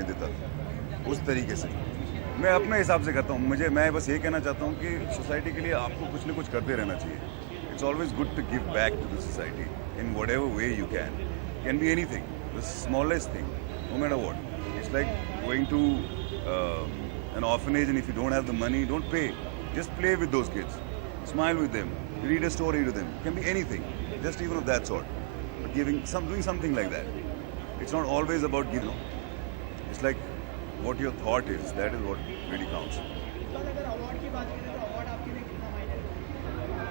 नहीं देता, उस तरीके से मैं अपने हिसाब से करता हूँ। मैं बस ये कहना चाहता हूँ कि सोसाइटी के लिए आपको कुछ ना कुछ करते रहना चाहिए। It's always good to give back to the society in whatever way you can be anything, the smallest thing, no matter what. It's like going to an orphanage, and if you don't have the money, don't pay. Just play with those kids, smile with them, read a story to them. It can be anything, just even of that sort. But doing something like that. It's not always about giving. It's like what your thought is. That is what really counts. अगर award की बात करें तो award आपके लिए कितना मायने रखता है?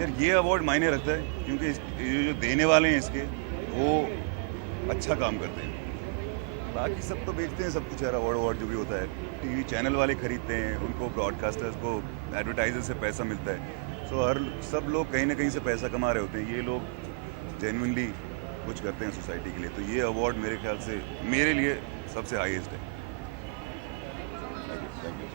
यार ये अवार्ड मायने रखता है क्योंकि ये जो देने वाले हैं इसके वो अच्छा काम करते हैं। बाकी सब तो बेचते हैं सब कुछ यार, अवार्ड जो भी होता है टीवी चैनल वाले खरीदते हैं, उनको ब्रॉडकास्टर्स को एडवर्टाइजर से पैसा मिलता है। सो सब लोग कहीं ना कहीं से पैसा कमा रहे होते हैं। ये लोग जेन्युइनली कुछ करते हैं सोसाइटी के लिए, तो ये अवार्ड मेरे ख्याल से मेरे लिए सबसे हाईएस्ट है। Thank you.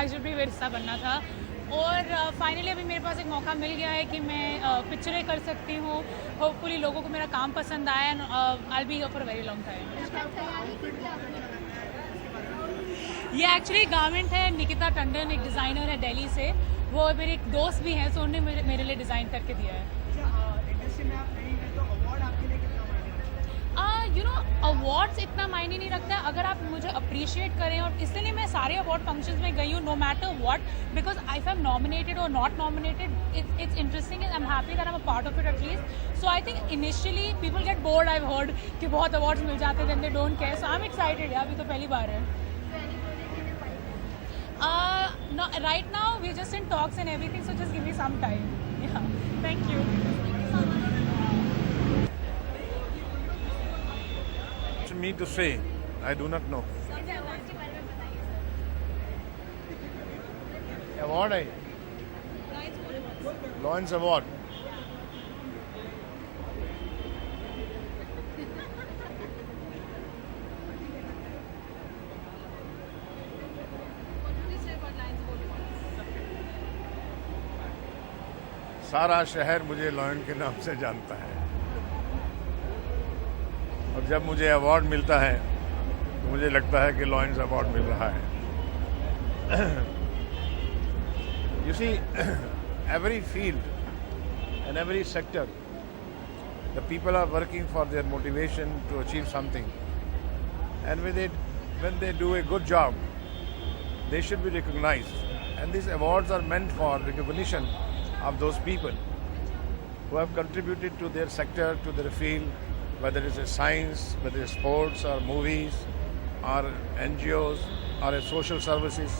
एक्चुअली भी हिस्सा बनना था और फाइनली अभी मेरे पास एक मौका मिल गया है कि मैं पिक्चरें कर सकती हूँ। होपफुली लोगों को मेरा काम पसंद आया and I be for very long time. ये एक्चुअली गारमेंट है, निकिता टंडन एक डिज़ाइनर है दिल्ली से, वो मेरे एक दोस्त भी हैं, सो उन्होंने मेरे लिए डिज़ाइन करके दिया है। इंडस्ट्री में आप नहीं हैं तो अवार्ड आपके लिए कितना मायने रखता है? यू नो अवार्ड्स इतना मायने नहीं रखता है अगर आप मुझे अप्रिशिएट करें, और इसलिए मैं सारे अवार्ड फंक्शंस में गई हूँ no matter what, because I am nominated और not nominated it's interesting and I am happy that I am a part of it at least. So I think initially people get bored, I have heard कि बहुत awards मिल जाते हैं then they don't care, so I am excited. अभी तो पहली बार है। No, right now we're just in talks and everything, so just give me some time. Yeah, thank you. To me to say, I do not know. Award है Lawrence Award. सारा शहर मुझे lion के नाम से जानता है और जब मुझे अवार्ड मिलता है तो मुझे लगता है कि लॉयंस अवार्ड मिल रहा है। You see every field and every sector the people are working for their motivation to achieve something and when they do a good job they should be recognized, and these awards are meant for recognition of those people who have contributed to their sector, to their field, whether it's a science, whether it's sports or movies or NGOs or a social services.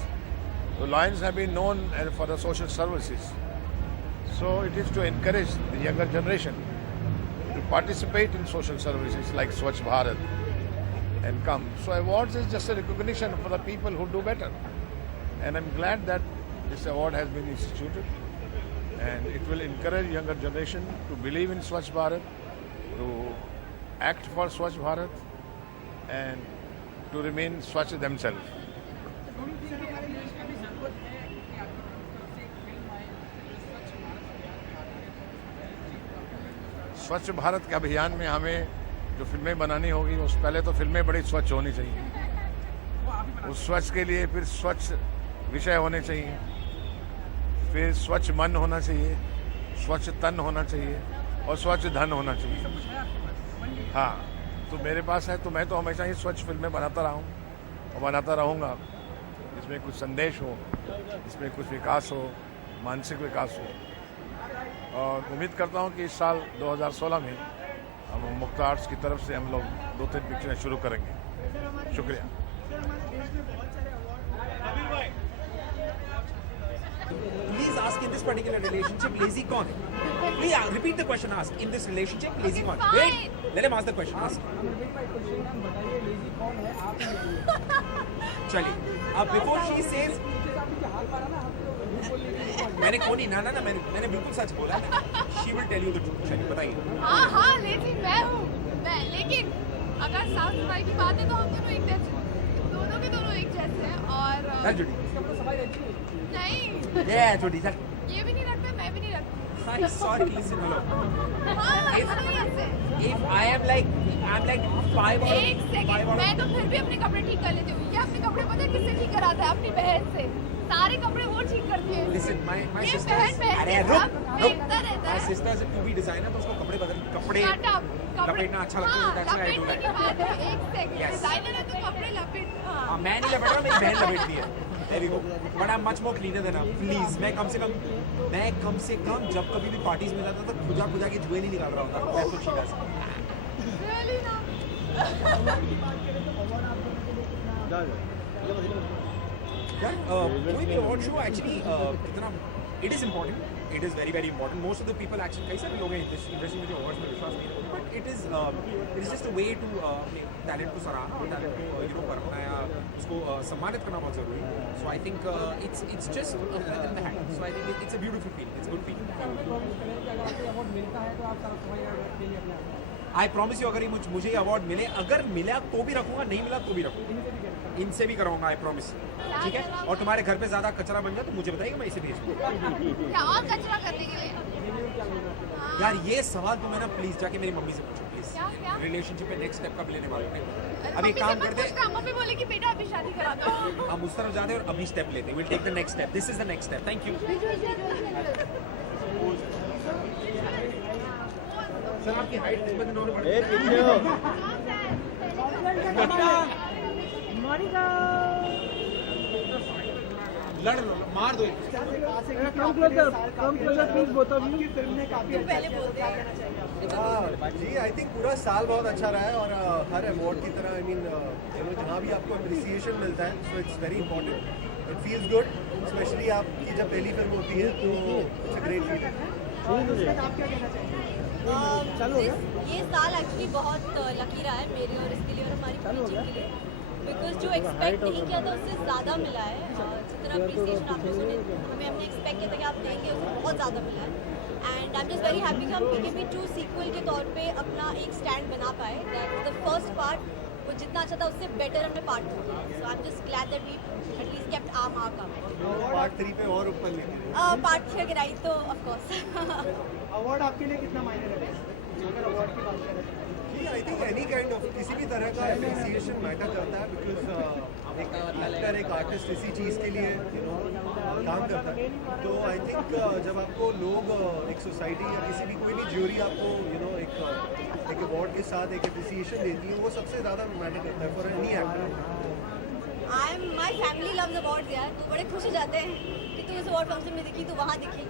The Lions have been known for the social services. So it is to encourage the younger generation to participate in social services like Swachh Bharat and come. So awards is just a recognition for the people who do better. And I'm glad that this award has been instituted. And it will encourage younger generation to believe in Swachh Bharat, to act for Swachh Bharat, and to remain Swachh themselves. स्वच्छ भारत के अभियान में हमें जो फिल्में बनानी होगी उस पहले तो फिल्में बड़ी स्वच्छ होनी चाहिए, उस स्वच्छ के लिए फिर स्वच्छ विषय होने चाहिए, फिर स्वच्छ मन होना चाहिए, स्वच्छ तन होना चाहिए और स्वच्छ धन होना चाहिए। हाँ, तो मेरे पास है तो मैं तो हमेशा ही स्वच्छ फिल्में बनाता रहा हूँ और बनाता रहूँगा, जिसमें कुछ संदेश हो, जिसमें कुछ विकास हो, मानसिक विकास हो। और उम्मीद करता हूँ कि इस साल 2016 में हम मुक्ता आर्ट्स की तरफ से हम लोग 2-3 पिक्चरें शुरू करेंगे। शुक्रिया। Please ask in this particular relationship, lazy कौन है? Please repeat the question asked. In this relationship, lazy Okay, one. fine. Wait, let him ask the question. Ask. चलिए. Before she says, मैंने खोनी ना मैंने बिल्कुल सच बोला. She will tell you the truth. चलिए बताइए. हाँ लेकिन मैं हूँ मैं, लेकिन अगर साफ सफाई की बात है तो हम दोनों एक जैसे हैं। दोनों के दोनों एक जैसे हैं और चल जुड़ी. नहीं ये जुड़ी चल. ये भी नहीं रखते मैं भी नहीं रखती। I'm sorry. Listen, hello. हाँ दोनों ही ऐसे हैं। If I'm like 5 or एक सेकंड मैं तो फिर भी अपने कपड़े ठीक कर लेती हूँ। ये अपने कपड़े पता है किससे ठीक कराता है? अपनी बहन से। सारे कपड़े वो ठीक करती है। Listen, my ये sister. बहन अरे के रुक साथ देखता रहता My है। sister is a 2B designer, तो उसको कपड़े Shut up. लपेटना अच्छा लगता है. That's why I do लपेटने that. की बात है। एक सेकंड Yes. डिजाइनर है तो कपड़े लपेट। हाँ। मैं नहीं लपेट रहा, मेरी बहन लपेटती है. There you go. But I'm much more cleaner than her. Please, मैं कम से कम जब कभी भी पार्टीज में जाता था खुजा के धुएं नहीं निकाल रहा होता. That's what she does. Really ना? Yeah, कोई भी award show actually कितना it is important. It is very important. Most of the people actually कई सारे लोग हैं इंडस्ट्री में जो awards में विश्वास नहीं रखते, but it is just a way to अपने talent को सराहना और talent को परखना या उसको सम्मानित करना बहुत जरूरी है. So I think it's just a feather in the hat. So I think it's a beautiful feeling. It's a good feeling. I promise you अगर मुझे ये अवार्ड मिले, अगर मिला तो भी रखूंगा, नहीं मिला तो भी रखूंगा. इनसे भी कराऊंगा, I promise. ठीक है? और तुम्हारे घर पे ज्यादा कचरा बन जाए तो मुझे बताइएगा, मैं इसे भेज दूंगा. क्या और कचरा करने के लिए? यार ये सवाल तुम है ना प्लीज जाके मेरी मम्मी से पूछो प्लीज. क्या? रिलेशनशिप में नेक्स्ट स्टेप कब लेने वाले हैं? अब मम्मी एक से काम मत करते पूछना, मम्मी बोले कि बेटा अभी शादी करा दो। हम उस तरफ जाते हैं और अभी स्टेप लेते हैं. Will take the next step. This is the next step. Thank you. Sir आपकी हाइट कितनी और बढ़ गई? लड़ लो, मार दो. जी आई थिंक पूरा साल बहुत अच्छा रहा है और हर अवार्ड की तरह आई मीन जहाँ भी आपको अप्रिसिएशन मिलता है so it's very important. It feels good specially आपकी जब पहली फिल्म होती है तो इट्स अ ग्रेट फीलिंग. ये साल एक्चुअली बहुत लकी रहा है मेरे और इसके लिए और हमारी पूरी टीम के लिए, बिकॉज जो एक्सपेक्ट नहीं किया था उससे ज़्यादा मिला है. जितना अप्रिसिएशन आपने सुने हमने एक्सपेक्ट किया था कि आप देंगे उससे बहुत ज़्यादा मिला है. And I am just very happy कि हम PKP 2 सीक्वल के तौर पे अपना एक स्टैंड बना पाए. दैट द फर्स्ट पार्ट वो जितना अच्छा था उससे बेटर हमने पार्ट 2 किया. So I am just glad that we at least kept our mark up. Part 3 पे और ऊपर लेके पार्ट 3 अगर आई तो ऑफ कोर्स. अवार्ड आपके लिए कितना मायने रखता है? अगर अवार्ड की बात करें जी I think any kind of किसी भी तरह का अप्रिसिएशन मैटर करता है बिकॉज एक एक्टर एक आर्टिस्ट इसी चीज़ के लिए काम करता है. तो आई थिंक जब आपको लोग एक सोसाइटी या किसी भी कोई भी ज्यूरी आपको एक अवार्ड के साथ एक अप्रिसिएशन देती है वो सबसे ज़्यादा मैटर करता है for any actor. My family loves awards यार, तो बड़े खुश हो जाते हैं कि तू इस अवार्ड फंक्शन में दिखी, तू वहाँ दिखी.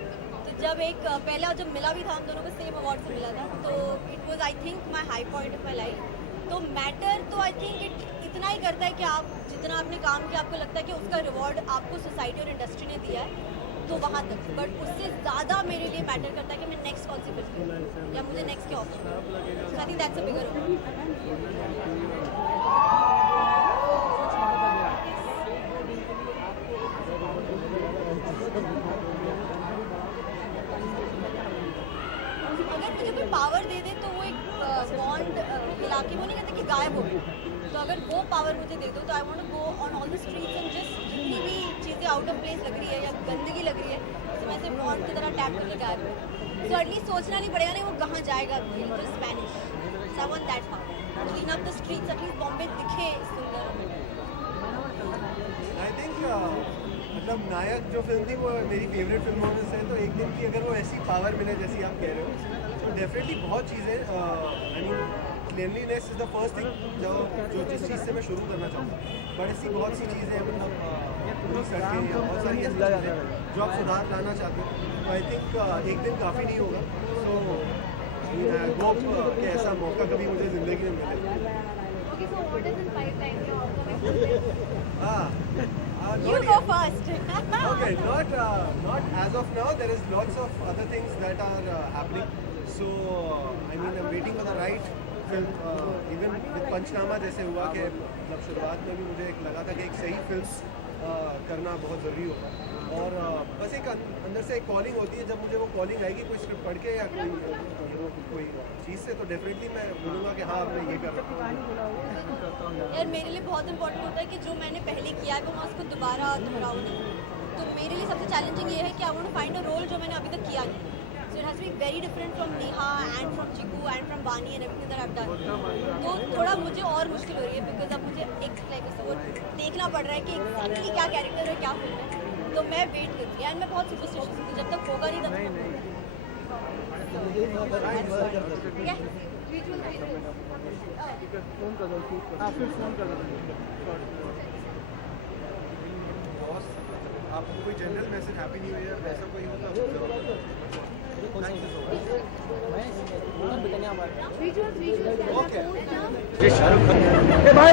तो जब एक पहला जब मिला भी था हम दोनों को सेम अवार्ड से मिला था, तो it was I think my high point of my life. तो मैटर तो आई थिंक इतना ही करता है कि आप जितना आपने काम किया आपको लगता है कि उसका रिवॉर्ड आपको सोसाइटी और इंडस्ट्री ने दिया है तो वहाँ तक. बट उससे ज़्यादा मेरे लिए मैटर करता है कि मैं नेक्स्ट कौन सी फिल्म करूँ या मुझे नेक्स्ट क्या option. I think that's a bigger award. अगर मुझे कोई पावर दे दे तो वो एक बॉन्ड हिला के वो नहीं कहते कि गायब हो गई. तो अगर वो पावर मुझे दे दो तो I want to go on all the streets and just जितनी भी चीज़ें आउट ऑफ प्लेस लग रही है या गंदगी लग रही है तो मैं इसे बॉन्ड की तरह टैप करके गायब करूँ. तो एटलीस्ट सोचना नहीं पड़ेगा नहीं वो कहाँ जाएगा. Just Spanish. I want that power. Clean up the streets. At least Bombay दिखे सुंदर. आई थिंक मतलब नायक जो फिल्म थी वो मेरी फेवरेट फिल्मों में से. तो एक दिन की अगर वो ऐसी पावर मिले जैसी आप कह रहे हो तो डेफिनेटली बहुत चीज़ें I mean cleanliness is the first thing जो जिस चीज़ से मैं शुरू करना चाहूँगा. बट ऐसी बहुत सी चीज़ें हैं मतलब पूरी सड़कें या बहुत सारी ऐसी चीज़ें जो आप सुधार लाना चाहते हो. तो आई थिंक एक दिन काफ़ी नहीं होगा. तो होप कि ऐसा मौका कभी मुझे ज़िंदगी में मिले. Okay, so what is in pipeline? Your upcoming project? You go first. Okay, not as of now. There is lots of other things that are happening. So I mean, I'm waiting for the right film. Even with पंचनामा जैसे हुआ कि मतलब शुरुआत में भी मुझे लगा था कि एक सही फिल्म करना बहुत ज़रूरी होगा और बस एक अंदर से एक कॉलिंग होती है. जब मुझे वो कॉलिंग आएगी कोई स्क्रिप्ट पढ़ के या कोई चीज़ से तो डेफिनेटली मैं बोलूँगा कि हाँ मैं ये कर रहा हूँ. यार मेरे लिए बहुत इंपॉर्टेंट होता है कि जो मैंने पहले किया है वो मैं उसको दोबारा दोहराऊँ नहीं. तो मेरे लिए सबसे चैलेंजिंग ये है कि I want to find a role जो मैंने अभी तक किया नहीं. So it has to be very different from Neha and from Chiku and from Bani and everything that I have done. तो थोड़ा मुझे और मुश्किल हो रही है बिकॉज अब मुझे एक लाइक वो देखना पड़ रहा है कि एक्जैक्टली क्या कैरेक्टर है क्या फिल्म है. तो मैं वेट करती हूँ एंड मैं बहुत सुपरस्टिशियस हूँ. जब तक होगा नहीं तब तक क्या Visual. आपको कोई general message happy new year ऐसा कोई होता है? Visuals. Okay. Okay.